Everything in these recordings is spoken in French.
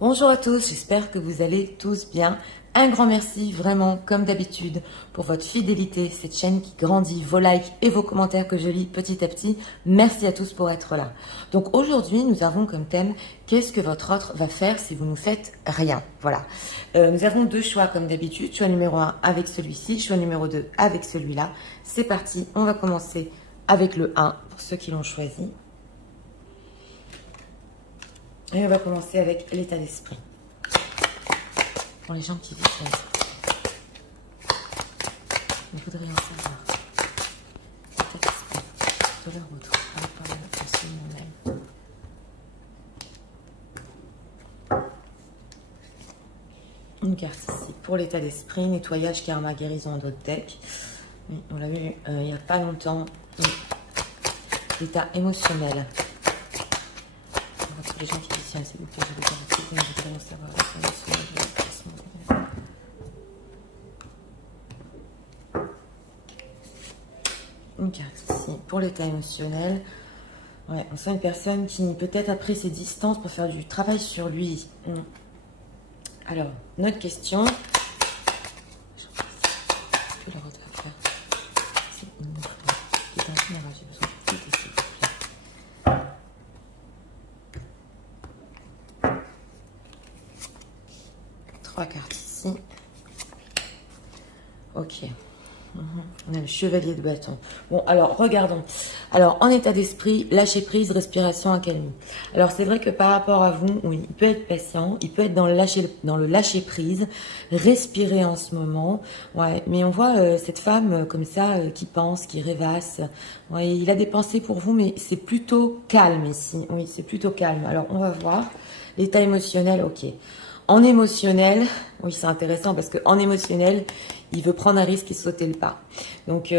Bonjour à tous, j'espère que vous allez tous bien. Un grand merci vraiment comme d'habitude pour votre fidélité, cette chaîne qui grandit, vos likes et vos commentaires que je lis petit à petit. Merci à tous pour être là. Donc aujourd'hui nous avons comme thème qu'est-ce que votre autre va faire si vous ne faites rien. Voilà. Nous avons deux choix comme d'habitude, choix numéro 1 avec celui-ci, choix numéro 2 avec celui-là. C'est parti, on va commencer avec le 1 pour ceux qui l'ont choisi. Et on va commencer avec l'état d'esprit. Pour les gens qui vivent comme ça. Vous voudriez en savoir. L'état d'esprit de leur autre. Avec par exemple aussi mon une carte ici. Pour l'état d'esprit, nettoyage, karma, guérison, d'autres decks. Oui, on l'a vu il n'y a pas longtemps. Oui. L'état émotionnel. Pour les gens qui disent s'il vous plaît, je vais en savoir. Une carte ici pour l'état émotionnel. Ouais, on sent une personne qui peut-être a pris ses distances pour faire du travail sur lui. Alors, notre question. Qu'est-ce que le autre va faire? C'est une qui est en général, j'ai besoin de tout ici. 3 cartes ici. Ok. On a le chevalier de bâton. Bon, alors, regardons. Alors, en état d'esprit, lâcher prise, respiration, accalmie. Alors, c'est vrai que par rapport à vous, oui, il peut être patient, il peut être dans le lâcher prise, respirer en ce moment. Ouais, mais on voit cette femme comme ça, qui pense, qui rêvasse. Ouais, il a des pensées pour vous, mais c'est plutôt calme ici. Oui, c'est plutôt calme. Alors, on va voir. L'état émotionnel, ok. En émotionnel, oui, c'est intéressant parce qu'en émotionnel, il veut prendre un risque et sauter le pas. Donc,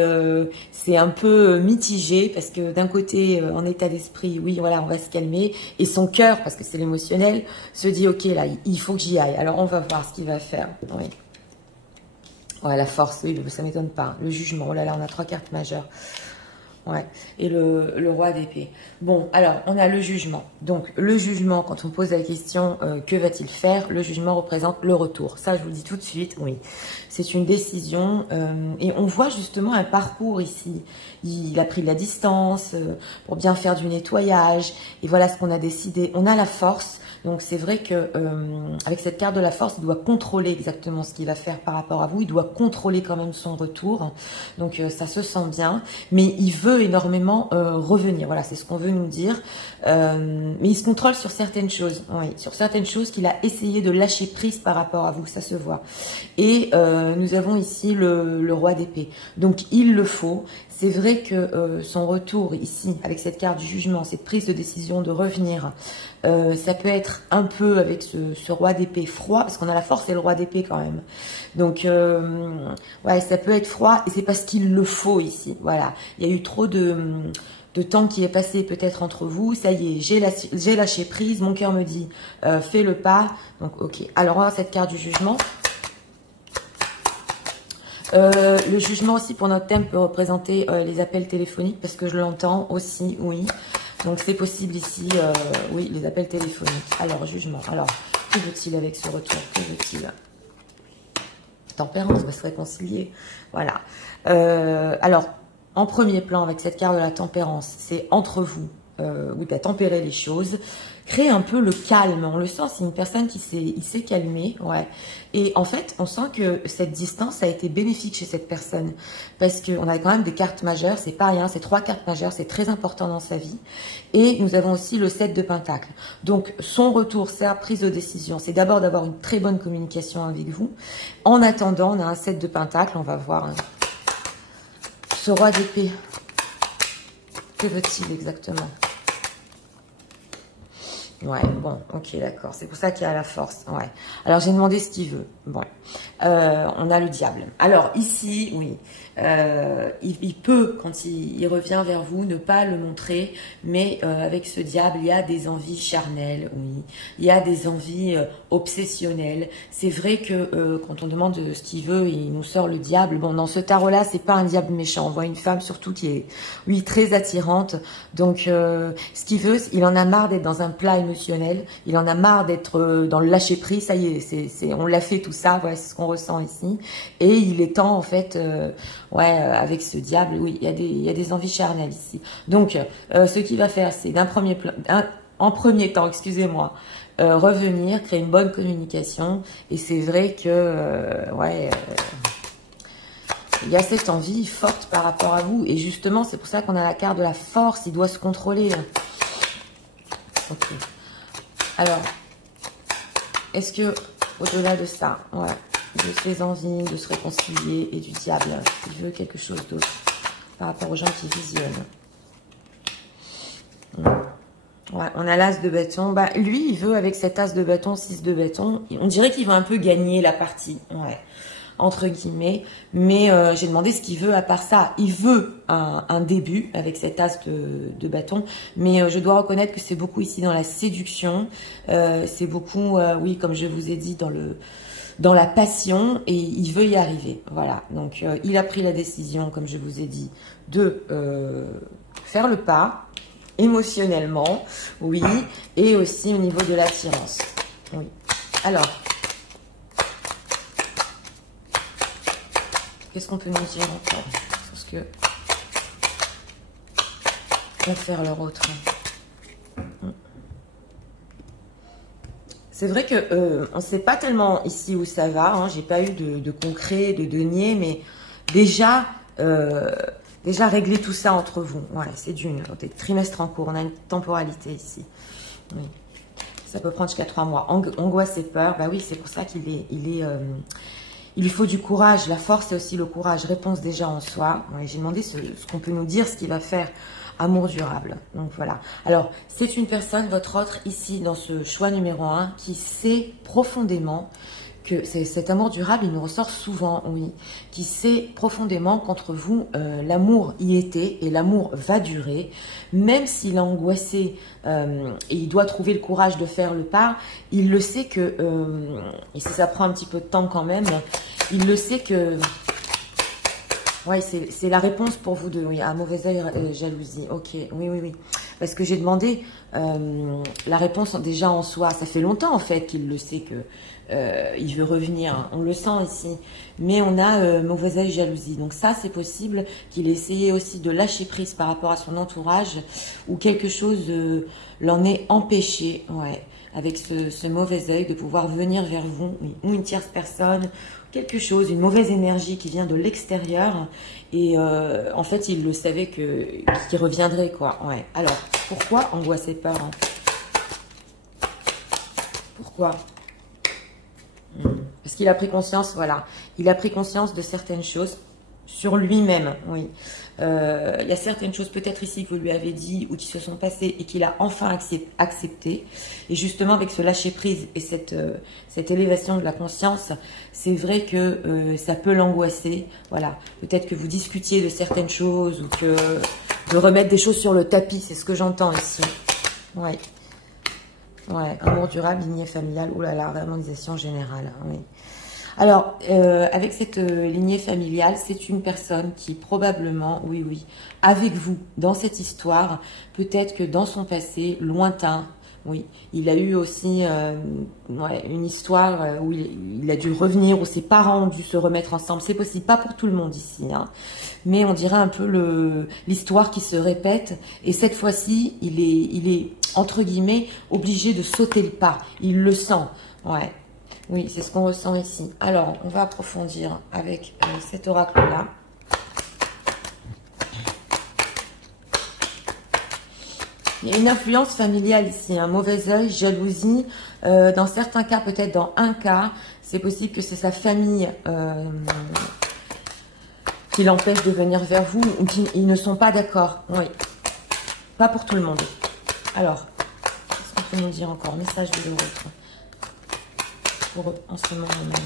c'est un peu mitigé parce que d'un côté, en état d'esprit, oui, voilà, on va se calmer. Et son cœur, parce que c'est l'émotionnel, se dit, ok, là, il faut que j'y aille. Alors, on va voir ce qu'il va faire. Oui. Ouais, la force, oui, ça ne m'étonne pas. Le jugement, oh là là, on a 3 cartes majeures. Ouais, et le roi d'épée. Bon, alors, on a le jugement. Donc, le jugement, quand on pose la question, que va-t-il faire? Le jugement représente le retour. Ça, je vous le dis tout de suite, oui. C'est une décision. Et on voit justement un parcours ici. Il a pris de la distance pour bien faire du nettoyage. Et voilà ce qu'on a décidé. On a la force. Donc, c'est vrai que avec cette carte de la force, il doit contrôler exactement ce qu'il va faire par rapport à vous. Il doit contrôler quand même son retour. Donc, ça se sent bien. Mais il veut énormément revenir. Voilà, c'est ce qu'on veut nous dire. Mais il se contrôle sur certaines choses. Oui, sur certaines choses qu'il a essayé de lâcher prise par rapport à vous. Ça se voit. Et nous avons ici le roi d'épée. Donc, il le faut. C'est vrai que son retour ici, avec cette carte du jugement, cette prise de décision de revenir, ça peut être un peu avec ce roi d'épée froid, parce qu'on a la force et le roi d'épée quand même. Donc, ouais, ça peut être froid, et c'est parce qu'il le faut ici. Voilà, il y a eu trop de temps qui est passé peut-être entre vous. Ça y est, j'ai lâché prise, mon cœur me dit, fais le pas. Donc, ok. Alors, on va cette carte du jugement. Le jugement aussi pour notre thème peut représenter les appels téléphoniques parce que je l'entends aussi, oui. Donc c'est possible ici, oui, les appels téléphoniques. Alors, jugement. Alors, que veut-il avec ce retour? Que veut-il? Tempérance, on va se réconcilier. Voilà. Alors, en premier plan, avec cette carte de la tempérance, c'est entre vous. Oui, bah, tempérer les choses, créer un peu le calme. On le sent, c'est une personne qui s'est calmé, ouais. Et en fait, on sent que cette distance a été bénéfique chez cette personne parce qu'on a quand même des cartes majeures, c'est pas rien, c'est 3 cartes majeures, c'est très important dans sa vie. Et nous avons aussi le 7 de Pentacle. Donc, son retour, c'est la prise de décision. C'est d'abord d'avoir une très bonne communication avec vous. En attendant, on a un 7 de Pentacle, on va voir hein. Ce roi d'épée. Que veut-il exactement? Ouais, bon, ok, d'accord. C'est pour ça qu'il y a la force. Ouais. Alors, j'ai demandé ce qu'il veut. Bon. On a le diable. Alors, ici, oui. Il peut, quand il revient vers vous, ne pas le montrer. Mais avec ce diable, il y a des envies charnelles, oui. Il y a des envies obsessionnelles. C'est vrai que quand on demande ce qu'il veut, il nous sort le diable. Bon, dans ce tarot-là, c'est pas un diable méchant. On voit une femme surtout qui est, oui, très attirante. Donc, ce qu'il veut, il en a marre d'être dans un plat émotionnel. émotionnel. Il en a marre d'être dans le lâcher prise. Ça y est, on l'a fait tout ça. Voilà, c'est ce qu'on ressent ici. Et il est temps en fait, avec ce diable, oui, il y a des envies charnelles ici. Donc, ce qu'il va faire, c'est en premier temps, excusez-moi, revenir, créer une bonne communication. Et c'est vrai que, il y a cette envie forte par rapport à vous. Et justement, c'est pour ça qu'on a la carte de la force. Il doit se contrôler. Ok. Alors, est-ce que, au-delà de ça, de ses envies, de se réconcilier et du diable, il veut quelque chose d'autre par rapport aux gens qui visionnent? Ouais, on a l'as de bâton. Bah, lui, il veut, avec cet as de bâton, 6 de bâton, on dirait qu'il veut un peu gagner la partie. Ouais. Entre guillemets, mais j'ai demandé ce qu'il veut à part ça. Il veut un début avec cet as de bâton, mais je dois reconnaître que c'est beaucoup ici dans la séduction, c'est beaucoup, oui, comme je vous ai dit, dans la passion, et il veut y arriver. Voilà, donc il a pris la décision, comme je vous ai dit, de faire le pas émotionnellement, oui, et aussi au niveau de l'attirance. Oui. Alors, qu'est-ce qu'on peut nous dire encore sur ce que va faire leur autre? C'est vrai que on ne sait pas tellement ici où ça va. Hein. J'ai pas eu de concret, de denier, mais déjà régler tout ça entre vous. Voilà, c'est des trimestres en cours. On a une temporalité ici. Oui. Ça peut prendre jusqu'à 3 mois. Angoisse et peur, bah oui, c'est pour ça il lui faut du courage. La force, c'est aussi le courage. Réponse déjà en soi. Ouais, j'ai demandé ce qu'on peut nous dire, ce qu'il va faire. Amour durable. Donc voilà. Alors, c'est une personne, votre autre, ici, dans ce choix numéro 1, qui sait profondément que cet amour durable, il nous ressort souvent, oui. Qui sait profondément qu'entre vous, l'amour y était et l'amour va durer. Même s'il est angoissé et il doit trouver le courage de faire le pas, il le sait que, et si ça prend un petit peu de temps quand même, il le sait que... Oui, c'est la réponse pour vous deux. Oui, à mauvais œil, jalousie. Ok, oui. Parce que j'ai demandé la réponse déjà en soi. Ça fait longtemps en fait qu'il le sait que il veut revenir. On le sent ici. Mais on a mauvais œil, jalousie. Donc ça, c'est possible qu'il ait essayé aussi de lâcher prise par rapport à son entourage ou quelque chose l'en ait empêché. Ouais. Avec ce mauvais œil de pouvoir venir vers vous, ou une tierce personne, quelque chose, une mauvaise énergie qui vient de l'extérieur. Et en fait, il le savait qu'il reviendrait, quoi. Ouais. Alors, pourquoi angoisse et peur, hein? Pourquoi? Parce qu'il a pris conscience, voilà. Il a pris conscience de certaines choses sur lui-même, oui. Il y a certaines choses peut-être ici que vous lui avez dit ou qui se sont passées et qu'il a enfin accepté. Et justement avec ce lâcher prise et cette élévation de la conscience, c'est vrai que ça peut l'angoisser. Voilà, peut-être que vous discutiez de certaines choses ou que de remettre des choses sur le tapis, c'est ce que j'entends ici. Ouais. Ouais, amour durable, lignée familiale, oulala, harmonisation générale, oui. Alors, avec cette lignée familiale, c'est une personne qui probablement, oui, avec vous, dans cette histoire, peut-être que dans son passé lointain, oui, il a eu aussi une histoire où il a dû revenir, où ses parents ont dû se remettre ensemble. C'est possible, pas pour tout le monde ici, hein, mais on dirait un peu l'histoire qui se répète. Et cette fois-ci, il est, entre guillemets, obligé de sauter le pas. Il le sent, ouais. Oui, c'est ce qu'on ressent ici. Alors, on va approfondir avec cet oracle-là. Il y a une influence familiale ici, un mauvais œil, jalousie. Dans certains cas, peut-être dans un cas, c'est possible que c'est sa famille qui l'empêche de venir vers vous ou qu'ils ne sont pas d'accord. Oui, pas pour tout le monde. Alors, qu'est-ce qu'on peut nous dire encore? Message de l'autre. Pour eux, en ce moment même.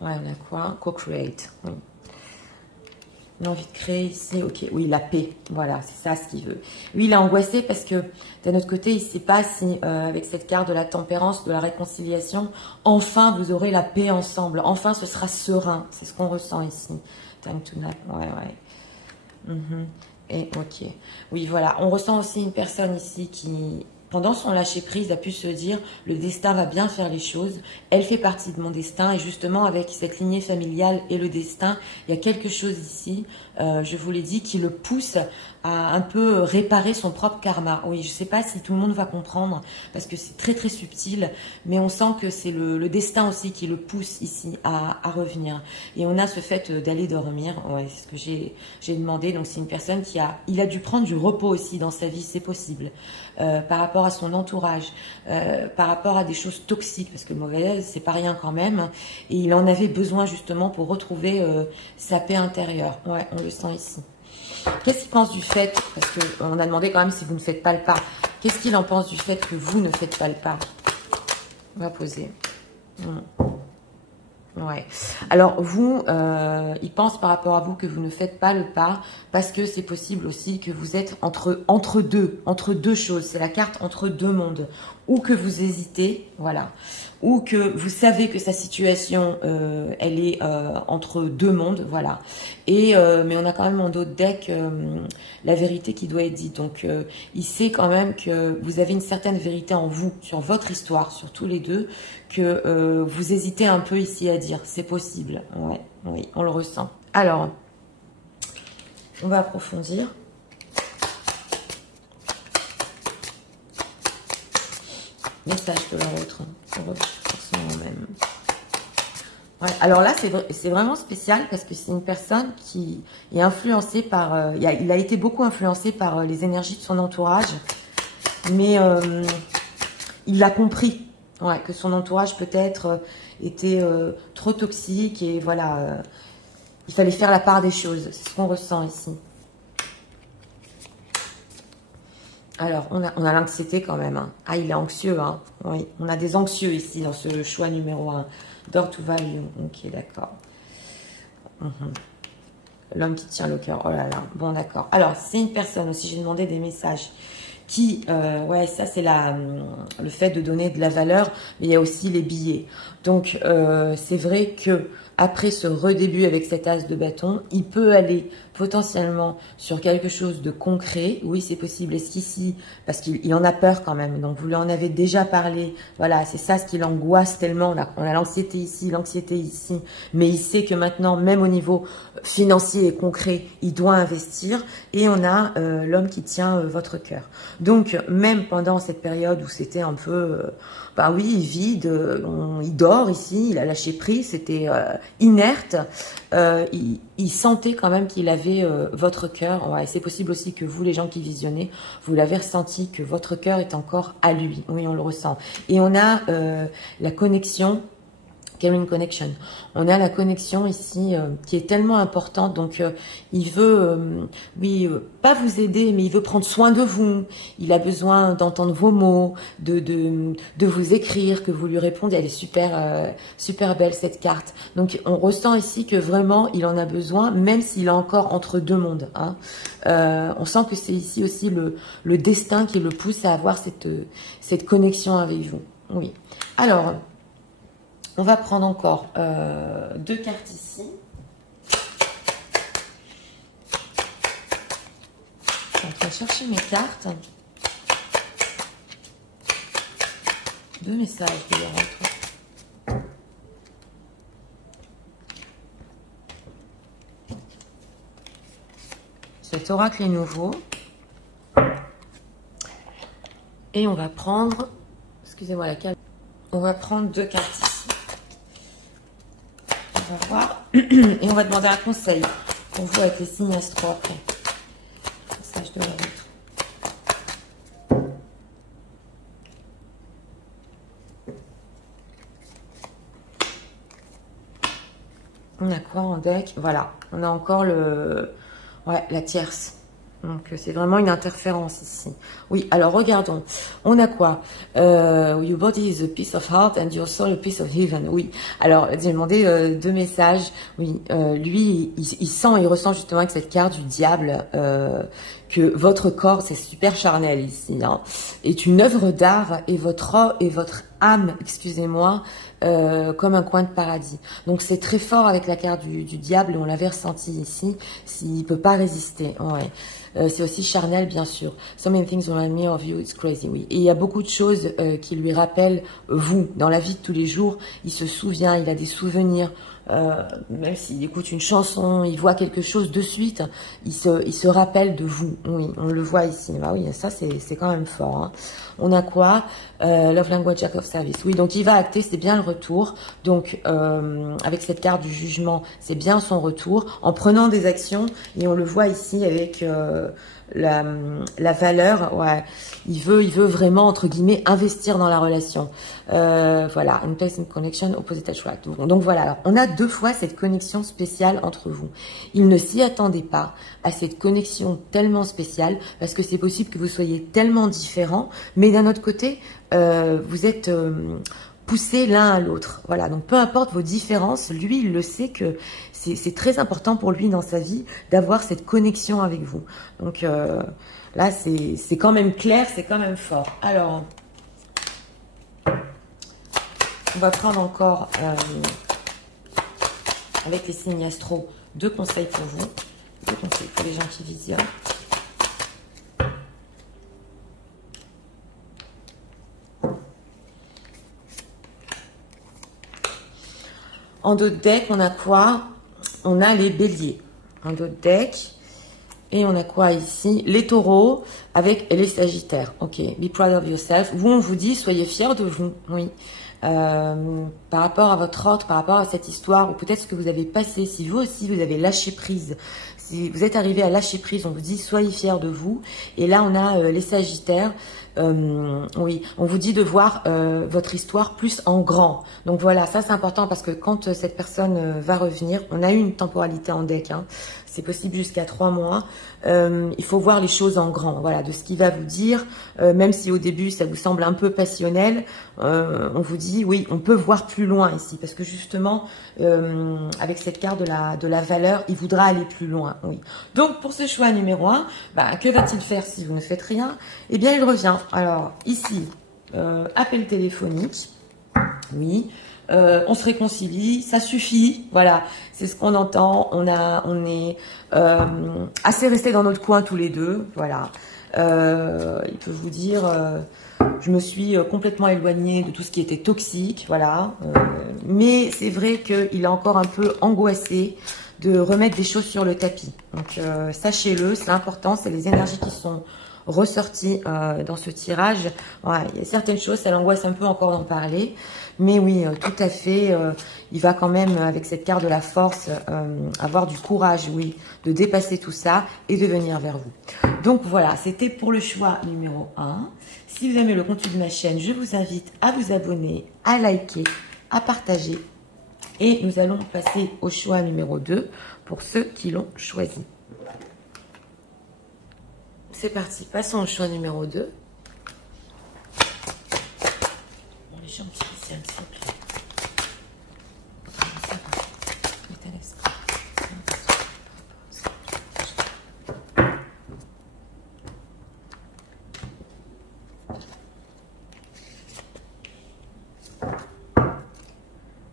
Ouais, on a quoi? Co-create. Oui. Il a envie de créer ici, ok, oui, la paix, voilà, c'est ça ce qu'il veut. Lui, il est angoissé parce que d'un autre côté, il ne sait pas si, avec cette carte de la tempérance, de la réconciliation, enfin, vous aurez la paix ensemble. Enfin, ce sera serein, c'est ce qu'on ressent ici. Time to nap, ouais. Et ok, oui, voilà, on ressent aussi une personne ici qui, pendant son lâcher-prise, a pu se dire, le destin va bien faire les choses, elle fait partie de mon destin, et justement, avec cette lignée familiale et le destin, il y a quelque chose ici, je vous l'ai dit, qui le pousse à un peu réparer son propre karma. Oui, je ne sais pas si tout le monde va comprendre, parce que c'est très très subtil, mais on sent que c'est le destin aussi qui le pousse ici à revenir. Et on a ce fait d'aller dormir, ouais, c'est ce que j'ai demandé, donc c'est une personne il a dû prendre du repos aussi dans sa vie, c'est possible, par rapport à son entourage, par rapport à des choses toxiques, parce que le mauvais, c'est pas rien quand même, et il en avait besoin justement pour retrouver sa paix intérieure. Ouais, on le sent ici. Qu'est-ce qu'il pense du fait, parce qu'on a demandé quand même si vous ne faites pas le pas, qu'est-ce qu'il en pense du fait que vous ne faites pas le pas? On va poser. Ouais. Alors vous, il pense par rapport à vous que vous ne faites pas le pas parce que c'est possible aussi que vous êtes entre deux choses. C'est la carte entre deux mondes. Ou que vous hésitez, voilà. Ou que vous savez que sa situation, elle est entre deux mondes, voilà. Et mais on a quand même en dos de deck la vérité qui doit être dite. Donc il sait quand même que vous avez une certaine vérité en vous, sur votre histoire, sur tous les deux, que vous hésitez un peu ici à dire. C'est possible, ouais, oui, on le ressent. Alors, on va approfondir. Message de l'autre, forcément même. Ouais, alors là, c'est vraiment spécial parce que c'est une personne qui est influencée par... il a été beaucoup influencé par les énergies de son entourage, mais il l'a compris, ouais, que son entourage peut-être était trop toxique et voilà, il fallait faire la part des choses. C'est ce qu'on ressent ici. Alors, on a l'anxiété quand même. Hein. Ah, il est anxieux. Hein. Oui, on a des anxieux ici dans ce choix numéro 1. Door to value. Ok, d'accord. L'homme qui tient le cœur. Oh là là. Bon, d'accord. Alors, c'est une personne aussi. J'ai demandé des messages qui... ouais, ça, c'est le fait de donner de la valeur. Mais il y a aussi les billets. Donc, c'est vrai que après ce redébut avec cet as de bâton, il peut aller potentiellement sur quelque chose de concret. Oui, c'est possible. Est-ce qu'ici, parce qu'il en a peur quand même, donc vous lui en avez déjà parlé, voilà, c'est ça ce qui l'angoisse tellement. On a l'anxiété ici, mais il sait que maintenant, même au niveau financier et concret, il doit investir. Et on a l'homme qui tient votre cœur. Donc, même pendant cette période où c'était un peu... bah oui, vide, il dort ici, il a lâché prise, c'était inerte. Il sentait quand même qu'il avait votre cœur. Ouais, c'est possible aussi que vous, les gens qui visionnez, vous l'avez ressenti, que votre cœur est encore à lui. Oui, on le ressent. Et on a la connexion... Caring Connection. On a la connexion ici qui est tellement importante. Donc, il veut, oui, pas vous aider, mais il veut prendre soin de vous. Il a besoin d'entendre vos mots, de vous écrire, que vous lui répondez. Elle est super, super belle cette carte. Donc, on ressent ici que vraiment, il en a besoin, même s'il est encore entre deux mondes. Hein. On sent que c'est ici aussi le destin qui le pousse à avoir cette connexion avec vous. Oui. Alors... on va prendre encore 2 cartes ici. Je suis en train de chercher mes cartes. 2 messages de leur rentrée. Cet oracle est nouveau. Et on va prendre... excusez-moi la carte. On va prendre 2 cartes ici. On va voir. Et on va demander un conseil pour vous avec les signes astro après. Message de la lettre. On a quoi en deck? Voilà. On a encore ouais, la tierce. Donc, c'est vraiment une interférence ici. Oui, alors regardons. On a quoi? Your body is a piece of heart and your soul a piece of heaven. Oui, alors j'ai demandé 2 messages. Oui, lui, il sent, il ressent justement avec cette carte du diable que votre corps, c'est super charnel ici, hein, est une œuvre d'art et votre âme, excusez-moi, comme un coin de paradis. Donc c'est très fort avec la carte du diable, on l'avait ressenti ici, s'il peut pas résister. Ouais. C'est aussi charnel, bien sûr. So many things remind me of you, it's crazy, oui. Et il y a beaucoup de choses qui lui rappellent vous. Dans la vie de tous les jours, il se souvient, il a des souvenirs. Même s'il écoute une chanson, il voit quelque chose de suite, il se rappelle de vous. Oui, on le voit ici. Bah oui, ça c'est quand même fort. Hein. On a quoi? Love language act of service. Oui, donc il va acter, c'est bien le retour. Donc avec cette carte du jugement, c'est bien son retour en prenant des actions. Et on le voit ici avec la valeur. Ouais, il veut vraiment entre guillemets investir dans la relation. Voilà, in place in connection, opposite attract. Donc voilà, alors, on a 2 fois cette connexion spéciale entre vous. Il ne s'y attendait pas à cette connexion tellement spéciale parce que c'est possible que vous soyez tellement différents, mais d'un autre côté, vous êtes poussés l'un à l'autre. Voilà, donc peu importe vos différences, lui, il le sait que c'est très important pour lui dans sa vie d'avoir cette connexion avec vous. Donc là, c'est quand même clair, c'est quand même fort. Alors, on va prendre encore, avec les signes astro, 2 conseils pour vous, 2 conseils pour les gens qui visionnent. En dos de deck, on a quoi? On a les béliers. En dos de deck. Et on a quoi ici? Les taureaux avec les sagittaires. Ok, be proud of yourself. Vous, on vous dit, soyez fiers de vous. Oui. Par rapport à votre ordre, par rapport à cette histoire, ou peut-être ce que vous avez passé, si vous aussi vous avez lâché prise, si vous êtes arrivé à lâcher prise, on vous dit soyez fiers de vous. Et là on a les sagittaires, oui, on vous dit de voir votre histoire plus en grand. Donc voilà, ça c'est important parce que quand cette personne va revenir, on a eu une temporalité en deck, hein, c'est possible jusqu'à 3 mois. Il faut voir les choses en grand, voilà, de ce qu'il va vous dire, même si au début ça vous semble un peu passionnel, on vous dit oui, on peut voir plus loin ici, parce que justement, avec cette carte de la valeur, il voudra aller plus loin, oui. Donc pour ce choix numéro 1, bah, que va-t-il faire si vous ne faites rien? Eh bien il revient. Alors ici, appel téléphonique, oui. On se réconcilie, ça suffit, voilà, c'est ce qu'on entend, on est assez restés dans notre coin tous les deux, voilà. Il peut vous dire, je me suis complètement éloignée de tout ce qui était toxique, voilà, mais c'est vrai qu'il est encore un peu angoissé de remettre des choses sur le tapis, donc sachez-le, c'est important, c'est les énergies qui sont ressorties dans ce tirage. Voilà, il y a certaines choses, ça l'angoisse un peu encore d'en parler. Mais oui, tout à fait, il va quand même, avec cette carte de la force, avoir du courage, oui, de dépasser tout ça et de venir vers vous. Donc voilà, c'était pour le choix numéro 1. Si vous aimez le contenu de ma chaîne, je vous invite à vous abonner, à liker, à partager. Et nous allons passer au choix numéro 2 pour ceux qui l'ont choisi. C'est parti, passons au choix numéro 2. Bon, les gens spéciales, s'il vous plaît.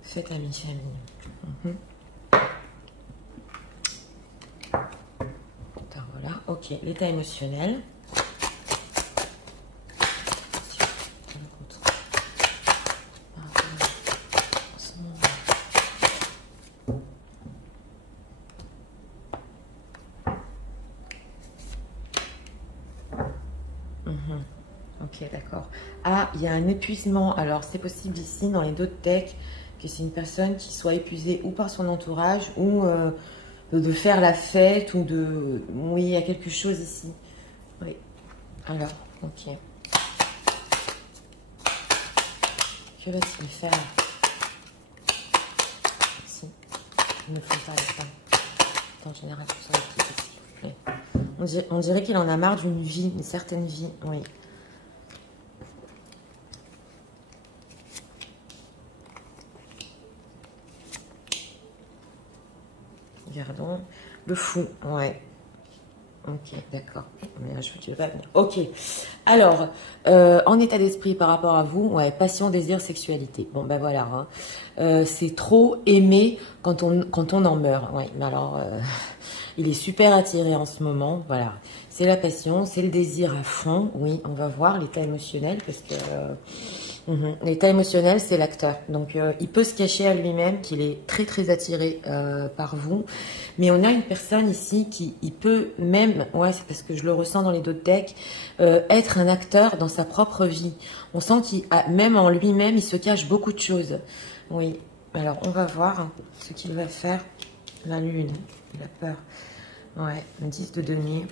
Faites amis, famille. Voilà, ok, l'état émotionnel. Ok, d'accord. Ah, il y a un épuisement. Alors, c'est possible ici, dans les deux decks, que c'est une personne qui soit épuisée ou par son entourage ou de faire la fête ou de... Oui, il y a quelque chose ici. Oui. Alors, ok. Que va-t-il faire? Si. Il ne faut pas le faire. En général, tout ça, s'il vous plaît. On dirait qu'il en a marre d'une vie, une certaine vie, oui. Regardons. Le fou, ouais. Ok, d'accord. Mais je tu veux pas venir. Ok. Alors, en état d'esprit par rapport à vous, ouais, passion, désir, sexualité. Bon, ben voilà. C'est trop aimer quand on en meurt. Ouais, mais alors, il est super attiré en ce moment. Voilà. C'est la passion, c'est le désir à fond. Oui, on va voir l'état émotionnel parce que... l'état émotionnel, c'est l'acteur. Donc, il peut se cacher à lui-même qu'il est très, très attiré par vous. Mais on a une personne ici qui il peut même, ouais, c'est parce que je le ressens dans les deux decks, être un acteur dans sa propre vie. On sent qu'il même en lui-même, il se cache beaucoup de choses. Oui. Alors, on va voir ce qu'il va faire. La lune, il a peur. Ouais, le 10 de denier.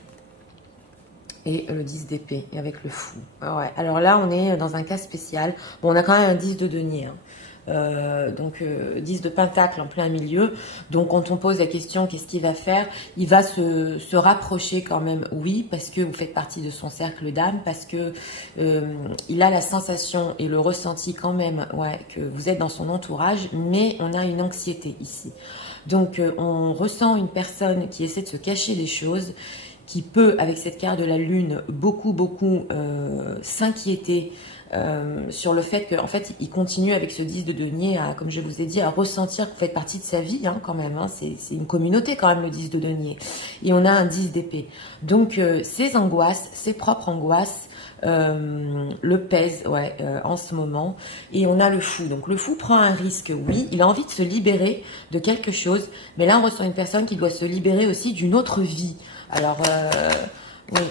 Et le 10 d'épée, et avec le fou. Ouais. Alors là, on est dans un cas spécial. Bon, on a quand même un 10 de denier. Donc, 10 de pentacle en plein milieu. Donc, quand on pose la question, qu'est-ce qu'il va faire? Il va se rapprocher quand même, oui, parce que vous faites partie de son cercle d'âme, parce que il a la sensation et le ressenti quand même, ouais, que vous êtes dans son entourage, mais on a une anxiété ici. Donc, on ressent une personne qui essaie de se cacher des choses, qui peut, avec cette carte de la lune, beaucoup s'inquiéter sur le fait qu'en fait, il continue avec ce 10 de denier, à, comme je vous ai dit, à ressentir que vous faites partie de sa vie, hein, quand même. Hein, c'est une communauté, quand même, le 10 de denier. Et on a un 10 d'épée. Donc, ses angoisses, ses propres angoisses, le pèsent, ouais, en ce moment. Et on a le fou. Donc, le fou prend un risque, oui. Il a envie de se libérer de quelque chose. Mais là, on ressent une personne qui doit se libérer aussi d'une autre vie. Alors, oui.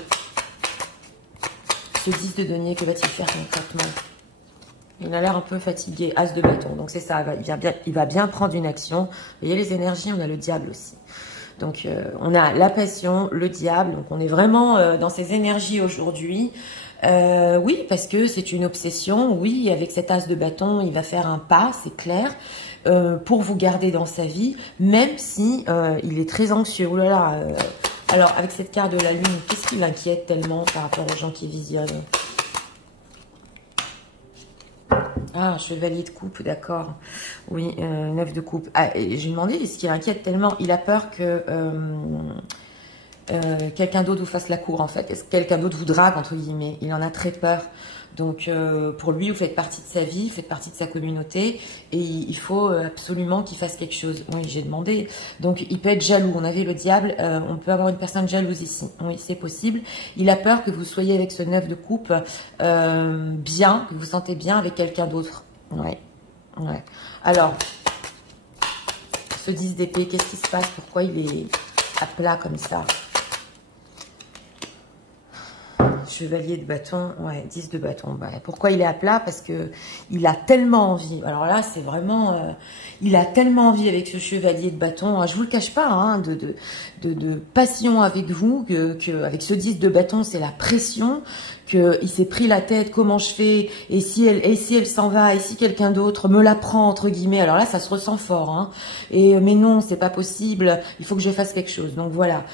Ce 10 de denier, que va-t-il faire concrètement? Il a l'air un peu fatigué. As de bâton. Donc, c'est ça. Il va bien prendre une action. Vous voyez les énergies, on a le diable aussi. Donc, on a la passion, le diable. Donc, on est vraiment dans ces énergies aujourd'hui. Oui, parce que c'est une obsession. Oui, avec cet as de bâton, il va faire un pas, c'est clair. Pour vous garder dans sa vie, même si il est très anxieux. Oh là là. Alors, avec cette carte de la lune, qu'est-ce qui l'inquiète tellement par rapport aux gens qui visionnent? Ah, chevalier de coupe, d'accord. Oui, 9 de coupe. Ah, j'ai demandé ce qui l'inquiète tellement. Il a peur que quelqu'un d'autre vous fasse la cour, en fait. Est-ce que quelqu'un d'autre vous drague, entre guillemets? Il en a très peur. Donc, pour lui, vous faites partie de sa vie, vous faites partie de sa communauté, et il faut absolument qu'il fasse quelque chose. Oui, j'ai demandé. Donc, il peut être jaloux. On avait le diable, on peut avoir une personne jalouse ici. Oui, c'est possible. Il a peur que vous soyez avec ce 9 de coupe bien, que vous vous sentez bien avec quelqu'un d'autre. Ouais, ouais. Alors, ce 10 d'épée, qu'est-ce qui se passe? Pourquoi il est à plat comme ça? Chevalier de bâton, ouais, 10 de bâton. Bah, pourquoi il est à plat? Parce que il a tellement envie. Alors là, c'est vraiment... il a tellement envie avec ce chevalier de bâton. Je vous le cache pas, hein, de passion avec vous, avec ce 10 de bâton, c'est la pression, qu'il s'est pris la tête, comment je fais, et si elle s'en va, et si quelqu'un d'autre me la prend, entre guillemets. Alors là, ça se ressent fort. Hein. Mais non, c'est pas possible, il faut que je fasse quelque chose. Donc voilà.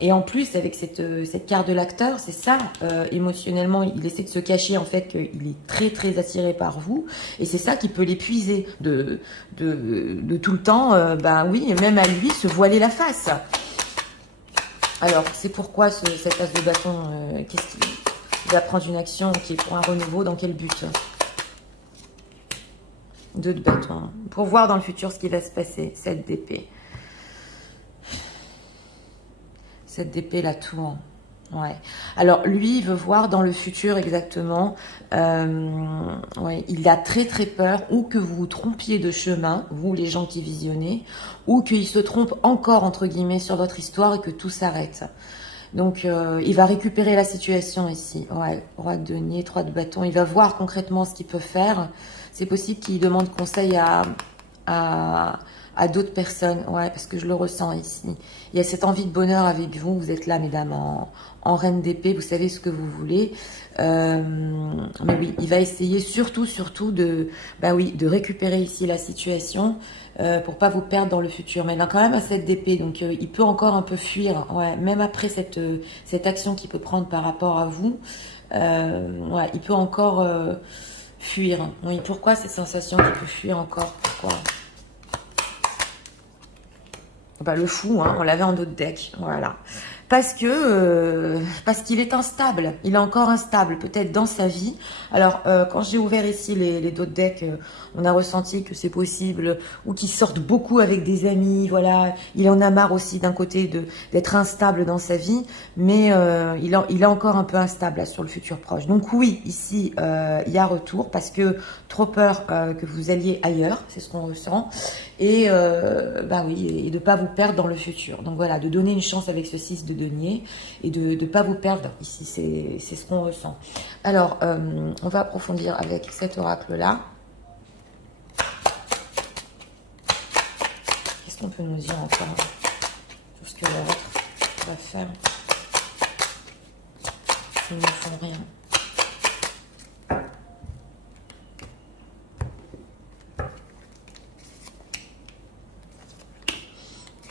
Et en plus, avec cette carte de l'acteur, c'est ça. Émotionnellement, il essaie de se cacher en fait qu'il est très très attiré par vous, et c'est ça qui peut l'épuiser de tout le temps, bah oui, même à lui se voiler la face. Alors c'est pourquoi cet as de bâton, qu'est-ce qu'il va prendre une action qui est pour un renouveau, dans quel but? 2 de bâton, pour voir dans le futur ce qui va se passer. 7 d'épée, 7 d'épée, la tour. Ouais. Alors, lui, il veut voir dans le futur exactement. Ouais, il a très très peur ou que vous vous trompiez de chemin, vous les gens qui visionnez, ou qu'il se trompe encore, entre guillemets, sur votre histoire et que tout s'arrête. Donc, il va récupérer la situation ici. Ouais, roi de denier, 3 de bâton. Il va voir concrètement ce qu'il peut faire. C'est possible qu'il demande conseil à à d'autres personnes. Ouais, parce que je le ressens ici. Il y a cette envie de bonheur avec vous. Vous êtes là, mesdames, en reine d'épée. Vous savez ce que vous voulez. Mais oui, il va essayer surtout de, bah oui, de récupérer ici la situation pour pas vous perdre dans le futur. Mais il a quand même un 7 d'épée, donc il peut encore un peu fuir. Ouais, même après cette action qu'il peut prendre par rapport à vous, ouais, il peut encore fuir. Oui, pourquoi cette sensation qu'il peut fuir encore? Pourquoi? Bah, le fou, hein, on l'avait en autre deck, voilà. Parce qu'il est instable, il est encore instable, peut-être dans sa vie. Alors, quand j'ai ouvert ici les d'autres decks, on a ressenti que c'est possible, ou qu'il sorte beaucoup avec des amis, voilà. Il en a marre aussi d'un côté d'être instable dans sa vie, mais il est encore un peu instable là, sur le futur proche. Donc oui, ici, il y a retour, parce que trop peur que vous alliez ailleurs, c'est ce qu'on ressent. Et bah oui, et de ne pas vous perdre dans le futur. Donc voilà, de donner une chance avec ce 6 de denier et de ne pas vous perdre. Ici, c'est ce qu'on ressent. Alors, on va approfondir avec cet oracle-là. Qu'est-ce qu'on peut nous dire encore? Tout ce que l'autre va faire. Ils ne font rien.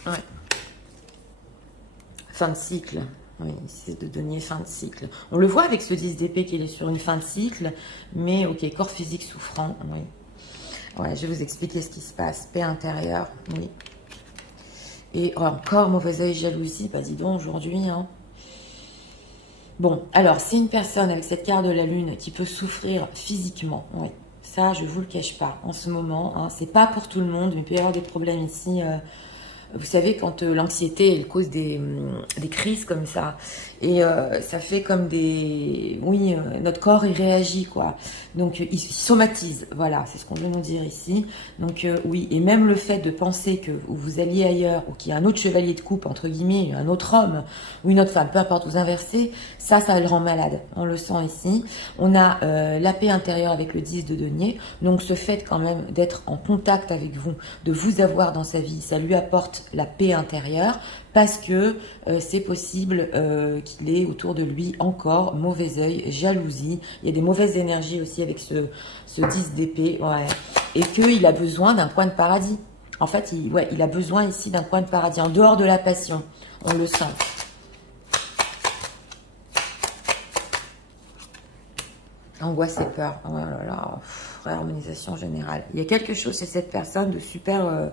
Ouais. Fin de cycle. Oui, c'est de donner fin de cycle. On le voit avec ce 10 d'épée qu'il est sur une fin de cycle. Mais ok, corps physique souffrant. Oui. Ouais, je vais vous expliquer ce qui se passe. Paix intérieure. Oui. Et encore mauvais œil, jalousie. Bah dis donc aujourd'hui. Hein. Bon, alors c'est une personne avec cette carte de la lune qui peut souffrir physiquement. Oui. Ça, je ne vous le cache pas. En ce moment, hein, c'est pas pour tout le monde. Mais il peut y avoir des problèmes ici. Vous savez, quand l'anxiété, elle cause des crises comme ça, et ça fait comme des... Oui, notre corps, il réagit, quoi. Donc, il somatise, voilà, c'est ce qu'on veut nous dire ici. Donc, oui, et même le fait de penser que vous alliez ailleurs, ou qu'il y a un autre chevalier de coupe, entre guillemets, un autre homme, ou une autre femme, peu importe, vous inversez, ça le rend malade. On le sent ici. On a la paix intérieure avec le 10 de denier. Donc, ce fait quand même d'être en contact avec vous, de vous avoir dans sa vie, ça lui apporte la paix intérieure, parce que c'est possible qu'il ait autour de lui encore mauvais œil, jalousie. Il y a des mauvaises énergies aussi avec ce 10 d'épée, ouais. Et qu'il a besoin d'un coin de paradis. En fait, il a besoin ici d'un coin de paradis, en dehors de la passion. On le sent. Angoisse et peur. Oh là là, réharmonisation générale. Il y a quelque chose chez cette personne de super...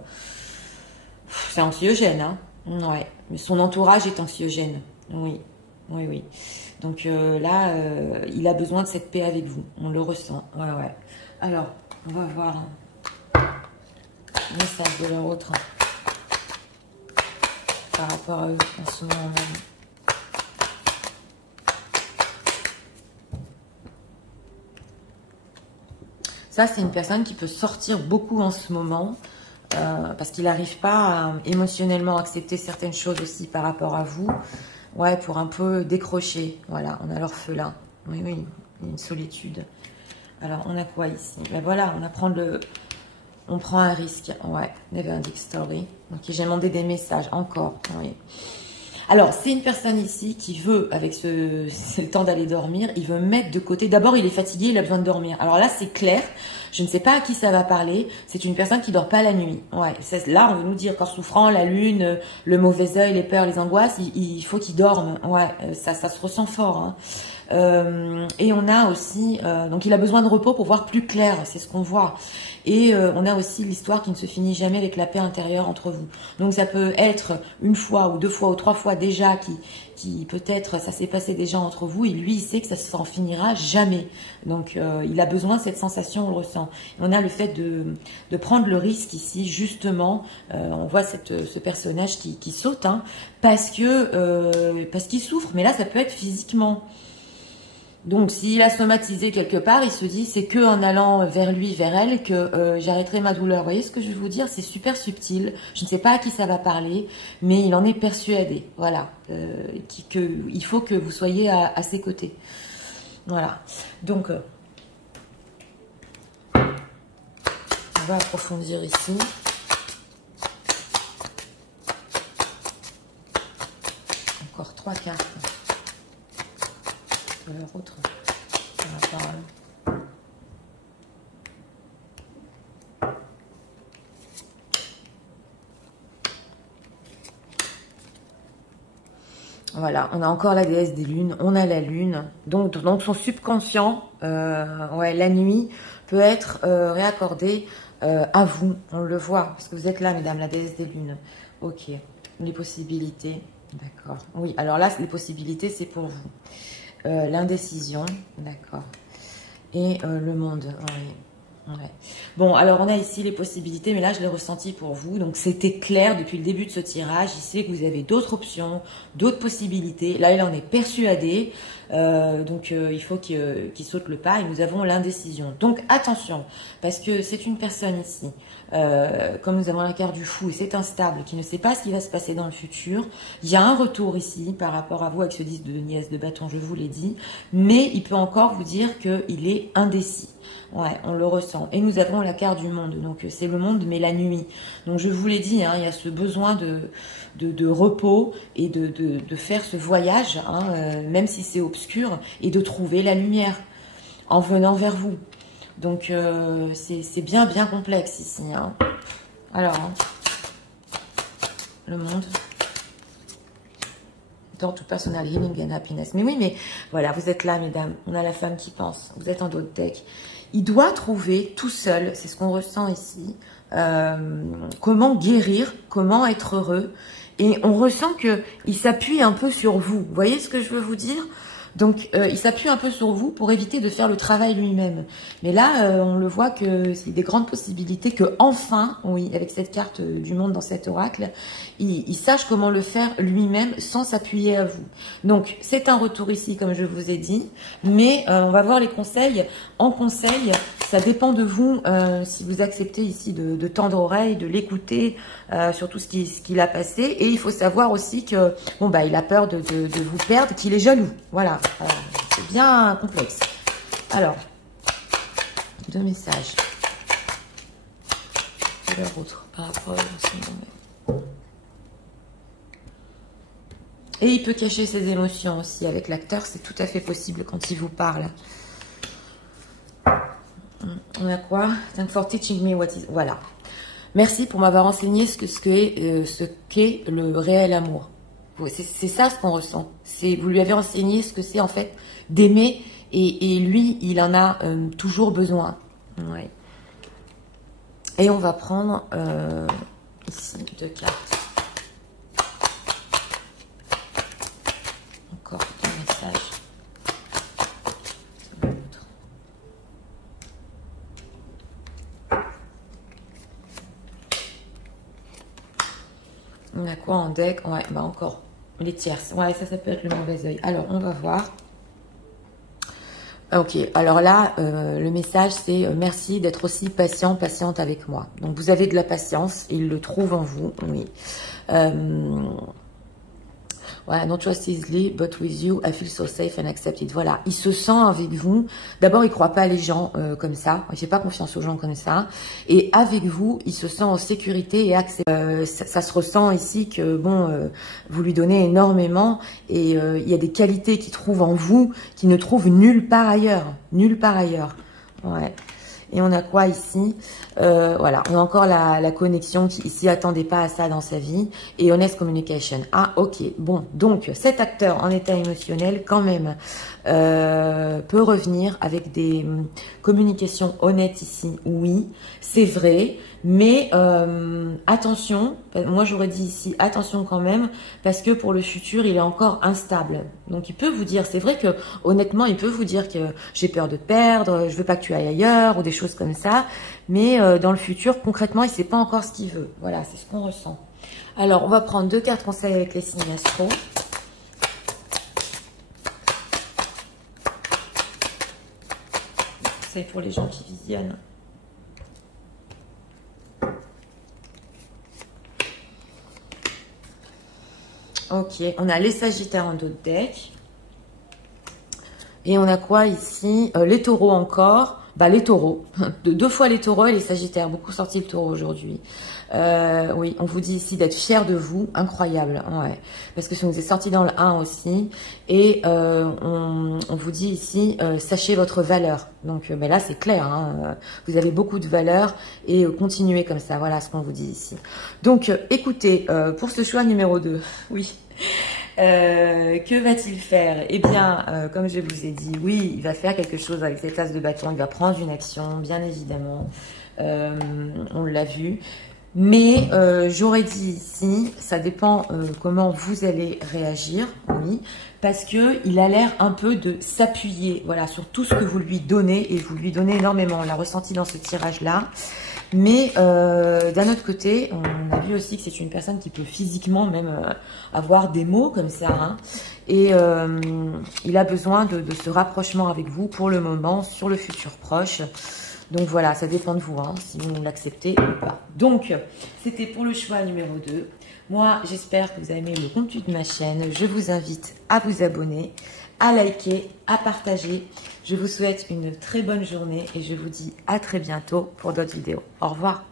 c'est anxiogène, hein. Ouais. Mais son entourage est anxiogène. Oui, oui, oui. Donc là, il a besoin de cette paix avec vous. On le ressent. Ouais, ouais. Alors, on va voir le message de leur autre par rapport à eux en ce moment même. Ça, c'est une personne qui peut sortir beaucoup en ce moment. Parce qu'il n'arrive pas à émotionnellement accepter certaines choses aussi par rapport à vous. Ouais, pour un peu décrocher. Voilà, on a l'orphelin. Oui, oui, il y a une solitude. Alors, on a quoi ici? Ben voilà, on prend un risque. Ouais, never ending story. Ok, j'ai demandé des messages, encore. Oui. Alors, c'est une personne ici qui veut, c'est le temps d'aller dormir, il veut mettre de côté. D'abord, il est fatigué, il a besoin de dormir. Alors là, c'est clair. Je ne sais pas à qui ça va parler. C'est une personne qui dort pas la nuit. Ouais. Là, on veut nous dire corps souffrant, la lune, le mauvais œil, les peurs, les angoisses. Il faut qu'il dorme. Ouais. Ça se ressent fort. Hein. Et on a aussi, donc il a besoin de repos pour voir plus clair. C'est ce qu'on voit. Et on a aussi l'histoire qui ne se finit jamais avec la paix intérieure entre vous. Donc ça peut être une fois ou deux fois ou trois fois déjà qui peut-être ça s'est passé déjà entre vous et lui il sait que ça s'en finira jamais. Donc il a besoin de cette sensation, on le ressent. Et on a le fait de prendre le risque ici justement. On voit ce personnage qui saute hein, parce qu'il souffre. Mais là ça peut être physiquement. Donc, s'il a somatisé quelque part, il se dit, c'est que en allant vers lui, vers elle, que j'arrêterai ma douleur. Vous voyez ce que je veux vous dire? C'est super subtil. Je ne sais pas à qui ça va parler, mais il en est persuadé. Voilà. Il faut que vous soyez à ses côtés. Voilà. Donc, on va approfondir ici. 3 cartes. Leur autre. Par rapport à eux. Voilà, on a encore la déesse des lunes, on a la lune. Donc son subconscient, ouais, la nuit, peut être réaccordé à vous. On le voit, parce que vous êtes là, mesdames, la déesse des lunes. Ok, les possibilités, d'accord. Oui, alors là, les possibilités, c'est pour vous. L'indécision, d'accord. Et le monde, oui. Ouais. Bon, alors on a ici les possibilités, mais là je l'ai ressenti pour vous. Donc c'était clair depuis le début de ce tirage. Il sait que vous avez d'autres options, d'autres possibilités. Là, il en est persuadé. Il faut qu'il saute le pas et nous avons l'indécision. Donc attention, parce que c'est une personne ici, comme nous avons la carte du fou et c'est instable, qui ne sait pas ce qui va se passer dans le futur. Il y a un retour ici par rapport à vous avec ce 10 de nièce de bâton, je vous l'ai dit. Mais il peut encore vous dire qu'il est indécis. Ouais, on le ressent. Et nous avons la carte du monde. Donc, c'est le monde, mais la nuit. Donc, je vous l'ai dit, hein, il y a ce besoin de repos et de faire ce voyage, hein, même si c'est obscur, et de trouver la lumière en venant vers vous. Donc, c'est bien complexe ici. Hein. Alors, hein, le monde. To personal healing and happiness. Mais oui, mais voilà, vous êtes là, mesdames. On a la femme qui pense. Vous êtes en d'autres decks. Il doit trouver tout seul, c'est ce qu'on ressent ici, comment guérir, comment être heureux. Et on ressent qu'il s'appuie un peu sur vous. Vous voyez ce que je veux vous dire? Donc, il s'appuie un peu sur vous pour éviter de faire le travail lui-même. Mais là, on le voit que c'est des grandes possibilités que enfin, oui, avec cette carte du monde dans cet oracle, il sache comment le faire lui-même sans s'appuyer à vous. Donc, c'est un retour ici, comme je vous ai dit. Mais on va voir les conseils. En conseil, ça dépend de vous si vous acceptez ici de tendre oreille, de l'écouter sur tout ce qu'il a passé. Et il faut savoir aussi que bon bah il a peur de vous perdre, qu'il est jaloux. Voilà, c'est bien complexe. Alors, 2 messages. Et leur autre par rapport à et il peut cacher ses émotions aussi avec l'acteur, c'est tout à fait possible quand il vous parle. On a quoi? Thank for teaching me what is... Voilà. Merci pour m'avoir enseigné ce qu'est le réel amour. C'est ça ce qu'on ressent. Vous lui avez enseigné ce que c'est en fait d'aimer et lui, il en a toujours besoin. Ouais. Et on va prendre ici 2 cartes. Encore un message. On a quoi en deck? Ouais, bah encore les tierces. Ouais, ça peut être le mauvais œil. Alors, on va voir. Ok, alors là, le message, c'est merci d'être aussi patiente avec moi. Donc, vous avez de la patience, il le trouve en vous, oui. Ouais, not trust easily, but with you, I feel so safe and accepted. Voilà, il se sent avec vous. D'abord, il ne croit pas les gens comme ça. Il ne fait pas confiance aux gens comme ça. Et avec vous, il se sent en sécurité et accepté. Ça se ressent ici que, bon, vous lui donnez énormément. Et il y a des qualités qu'il trouve en vous qu'il ne trouve nulle part ailleurs. Nulle part ailleurs. Ouais. Et on a quoi ici? Voilà, on a encore la connexion qui s'y attendait pas à ça dans sa vie. Et honest communication. Ah, ok. Bon, donc cet acteur en état émotionnel, quand même, peut revenir avec des communications honnêtes ici. Oui, c'est vrai. Mais attention, moi j'aurais dit ici, attention quand même, parce que pour le futur, il est encore instable. Donc il peut vous dire, c'est vrai que honnêtement, il peut vous dire que j'ai peur de te perdre, je veux pas que tu ailles ailleurs, ou des choses comme ça. Mais dans le futur, concrètement, il sait pas encore ce qu'il veut. Voilà, c'est ce qu'on ressent. Alors, on va prendre 2 cartes conseils avec les signes astro. C'est pour les gens qui visionnent. Ok, on a les Sagittaires en d'autres decks. Et on a quoi ici? Les Taureaux encore. les taureaux, deux fois les taureaux et les sagittaires, beaucoup sorti le taureau aujourd'hui. Oui, on vous dit ici d'être fier de vous, incroyable, ouais, parce que ça nous est sorti dans le 1 aussi, et on vous dit ici, sachez votre valeur. Donc là c'est clair, hein, vous avez beaucoup de valeur et continuez comme ça, voilà ce qu'on vous dit ici. Donc écoutez, pour ce choix numéro 2, oui. Que va-t-il faire? Eh bien, comme je vous ai dit, oui, il va faire quelque chose avec cette as de bâton, il va prendre une action, bien évidemment, on l'a vu. Mais j'aurais dit ici, ça dépend comment vous allez réagir, oui, parce que il a l'air un peu de s'appuyer, voilà, sur tout ce que vous lui donnez, et vous lui donnez énormément, on l'a ressenti dans ce tirage-là. Mais d'un autre côté, on a vu aussi que c'est une personne qui peut physiquement même avoir des mots comme ça, hein, et il a besoin de ce rapprochement avec vous pour le moment, sur le futur proche. Donc voilà, ça dépend de vous, hein, si vous l'acceptez ou pas. Donc, c'était pour le choix numéro 2. Moi, j'espère que vous avez aimé le contenu de ma chaîne. Je vous invite à vous abonner, à liker, à partager. Je vous souhaite une très bonne journée et je vous dis à très bientôt pour d'autres vidéos. Au revoir.